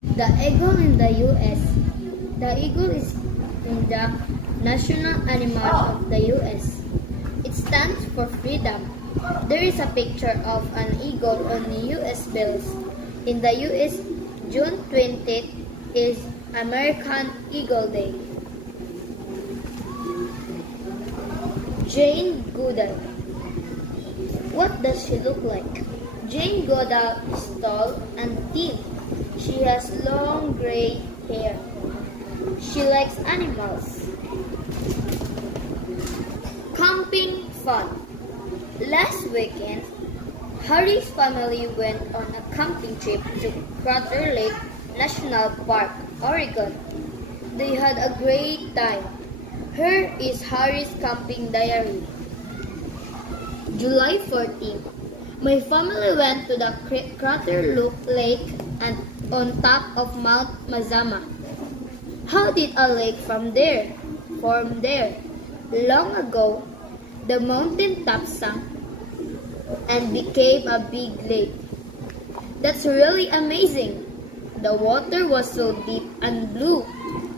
The eagle in the U.S. The eagle is the national animal of the U.S. It stands for freedom. There is a picture of an eagle on the U.S. bills. In the U.S., June 20th is American Eagle Day. Jane Goodall. What does she look like? Jane Goodall is tall and thin. She has long gray hair. She likes animals. Camping fun. Last weekend, Harry's family went on a camping trip to Crater Lake National Park, Oregon. They had a great time. Here is Harry's camping diary. July 14. My family went to the Crater Lake and on top of Mount Mazama. How did a lake form there? Long ago, the mountain top sank and became a big lake. That's really amazing. The water was so deep and blue,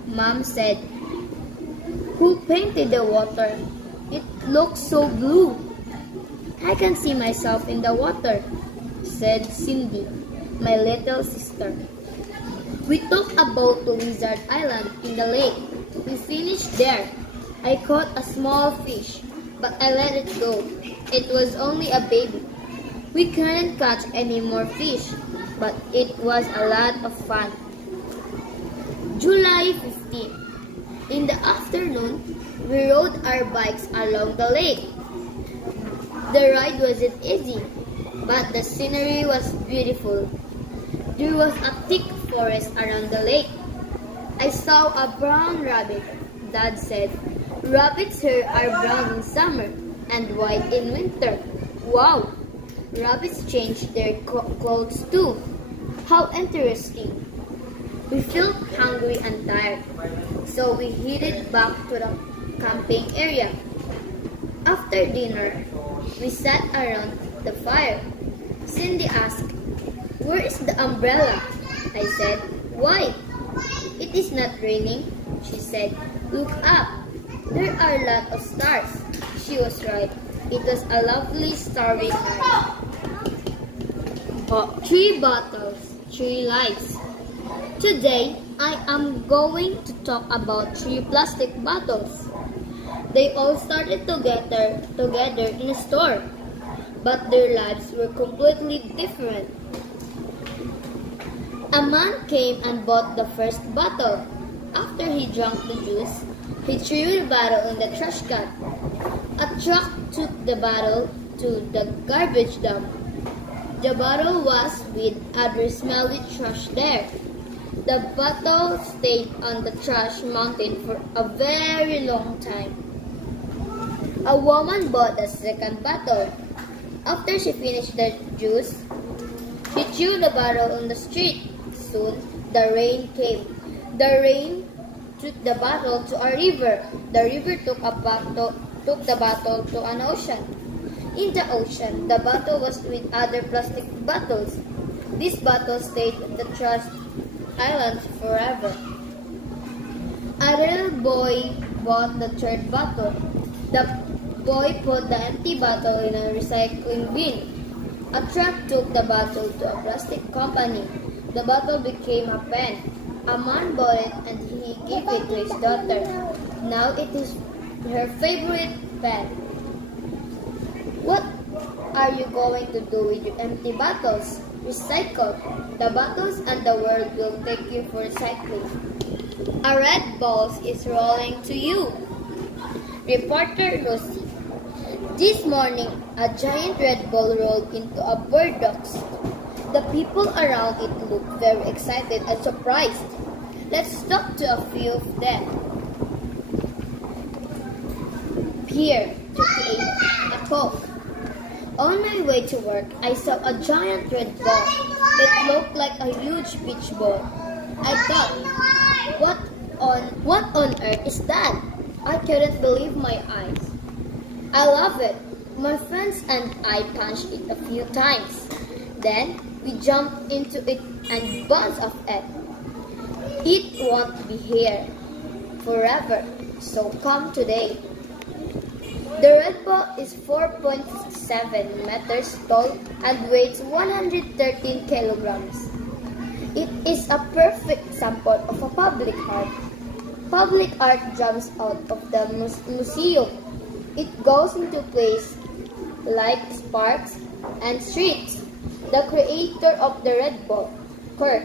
Mom said. Who painted the water? It looks so blue. I can see myself in the water, said Cindy, my little sister. We took a boat to Lizard Island in the lake. We finished there. I caught a small fish, but I let it go. It was only a baby. We couldn't catch any more fish, but it was a lot of fun. July 15. In the afternoon, we rode our bikes along the lake. The ride wasn't easy, but the scenery was beautiful. There was a thick forest around the lake. I saw a brown rabbit, Dad said. Rabbits here are brown in summer and white in winter. Wow! Rabbits change their clothes too. How interesting. We felt hungry and tired, so we headed back to the camping area. After dinner, we sat around the fire. Cindy asked, "Where is the umbrella?" I said, "Why?" "It is not raining," she said. "Look up. There are a lot of stars." She was right. It was a lovely starry night. 3 bottles, 3 lives. Today, I am going to talk about 3 plastic bottles. They all started together in a store, but their lives were completely different. A man came and bought the first bottle. After he drank the juice, he threw the bottle in the trash can. A truck took the bottle to the garbage dump. The bottle was with other smelly trash there. The bottle stayed on the trash mountain for a very long time. A woman bought a second bottle. After she finished the juice, she threw the bottle on the street. Soon, the rain came. The rain took the bottle to a river. The river took the bottle to an ocean. In the ocean, the bottle was with other plastic bottles. This bottle stayed in the trash island forever. A little boy bought the third bottle. The boy put the empty bottle in a recycling bin. A truck took the bottle to a plastic company. The bottle became a pen. A man bought it and he gave it to his daughter. Now it is her favorite pen. What are you going to do with your empty bottles? Recycle. The bottles and the world will thank you for recycling. A red ball is rolling to you. Reporter Lucy. This morning, a giant red ball rolled into a bird box. The people around it looked very excited and surprised. Let's talk to a few of them. Pierre, 38, a Coke. On my way to work, I saw a giant red ball. It looked like a huge beach ball. I thought, what on earth is that? I couldn't believe my eyes. I love it. My friends and I punched it a few times. Then we jumped into it and bounced off it. It won't be here forever, so come today. The Red Ball is 4.7 meters tall and weighs 113 kilograms. It is a perfect example of a public art. Public art jumps out of the museum. It goes into places like parks and streets. The creator of the Red Ball, Kirk,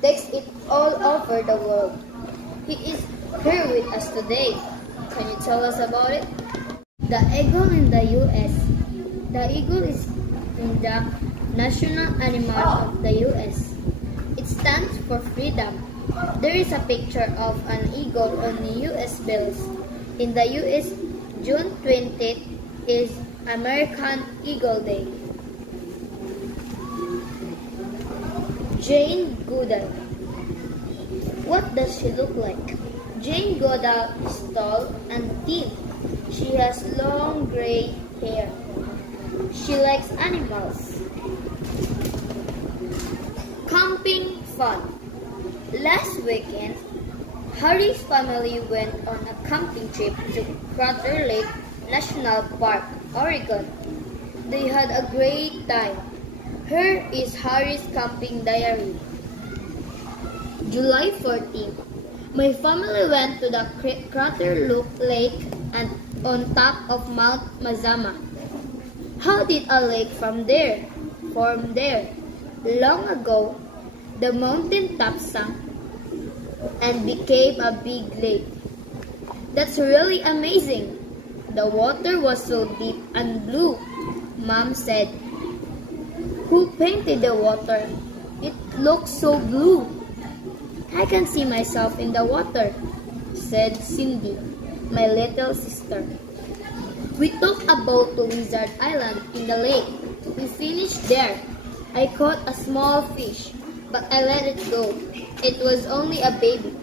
takes it all over the world. He is here with us today. Can you tell us about it? The eagle in the U.S. The eagle is the national animal of the U.S. It stands for freedom. There is a picture of an eagle on the U.S. bills. In the U.S., June 20th is American Eagle Day. Jane Goodall. What does she look like? Jane Goodall is tall and thin. She has long gray hair. She likes animals. Camping fun. Last weekend, Harry's family went on a camping trip to Crater Lake National Park, Oregon. They had a great time. Here is Harry's camping diary. July 14. My family went to the Crater Lake and on top of Mount Mazama. How did a lake form there? Long ago, the mountain top sank and became a big lake. That's really amazing. The water was so deep and blue, Mom said. Who painted the water? It looks so blue. I can see myself in the water, said Cindy, my little sister. We took a boat to Wizard Island in the lake. We finished there. I caught a small fish, but I let it go. It was only a baby.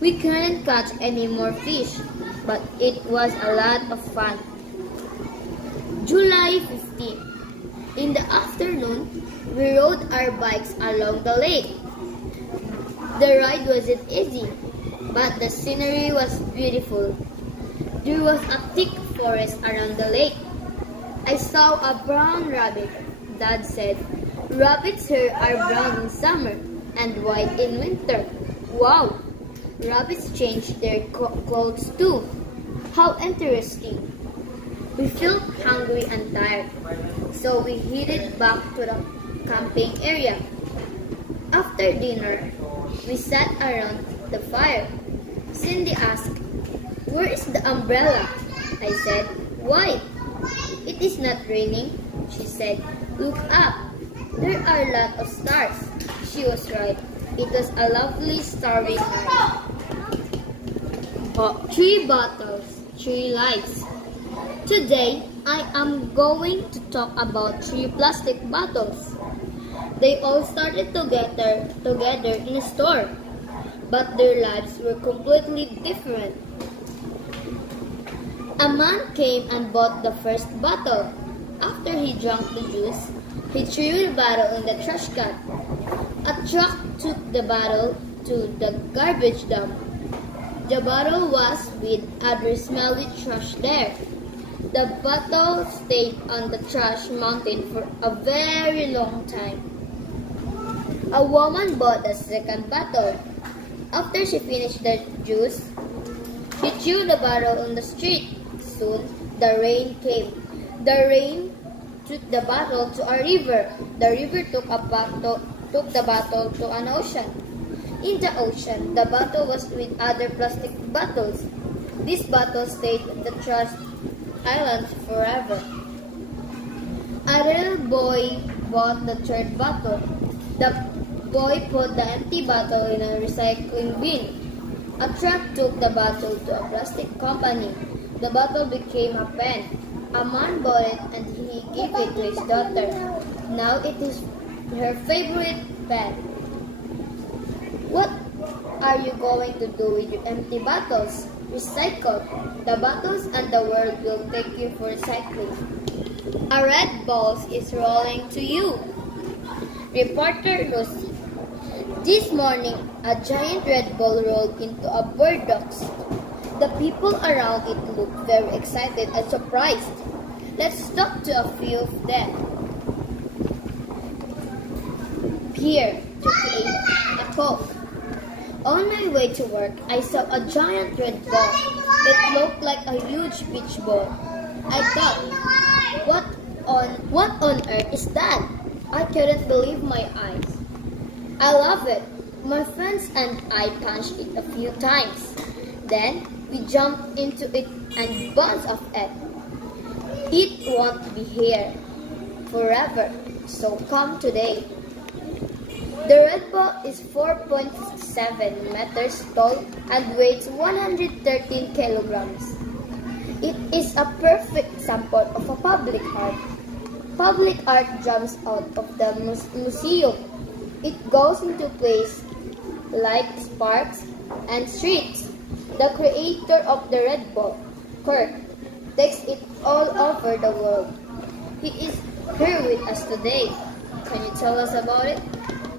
We couldn't catch any more fish, but it was a lot of fun. July 15. In the afternoon, we rode our bikes along the lake. The ride wasn't easy, but the scenery was beautiful. There was a thick forest around the lake. I saw a brown rabbit, Dad said. Rabbits here are brown in summer and white in winter. Wow! Rabbits change their clothes too. How interesting. We felt hungry and tired, so we headed back to the camping area. After dinner, we sat around the fire. Cindy asked, "Where is the umbrella?" I said, "Why?" "It is not raining," she said. "Look up. There are a lot of stars." She was right. It was a lovely starry night. 3 bottles, 3 lives. Today, I am going to talk about 3 plastic bottles. They all started together in a store, but their lives were completely different. A man came and bought the first bottle. After he drank the juice, he threw the bottle in the trash can. A truck took the bottle to the garbage dump. The bottle was with other smelly trash there. The bottle stayed on the trash mountain for a very long time. A woman bought a second bottle. After she finished the juice, she threw the bottle on the street. Soon, the rain came. The rain took the bottle to a river. The river took the bottle to an ocean. In the ocean, the bottle was with other plastic bottles. This bottle stayed in the trash island forever. A little boy bought the third bottle. The boy put the empty bottle in a recycling bin. A truck took the bottle to a plastic company. The bottle became a pen. A man bought it and he gave it to his daughter. Now it is her favorite pen. What are you going to do with your empty bottles? Recycle. The bottles and the world will take you for recycling. A red ball is rolling to you. Reporter Lucy. This morning, a giant red ball rolled into a bird box. The people around it looked very excited and surprised. Let's talk to a few of them. Pierre, 58, a cook. On my way to work, I saw a giant red ball. It looked like a huge beach ball. I thought, what on earth is that? I couldn't believe my eyes. I love it. My friends and I punched it a few times. Then we jumped into it and bounced off it. It won't be here forever, so come today. The red ball is 4.7 meters tall and weighs 113 kilograms. It is a perfect example of a public art. Public art jumps out of the museum. It goes into places like parks and streets. The creator of the red ball, Kirk, takes it all over the world. He is here with us today. Can you tell us about it?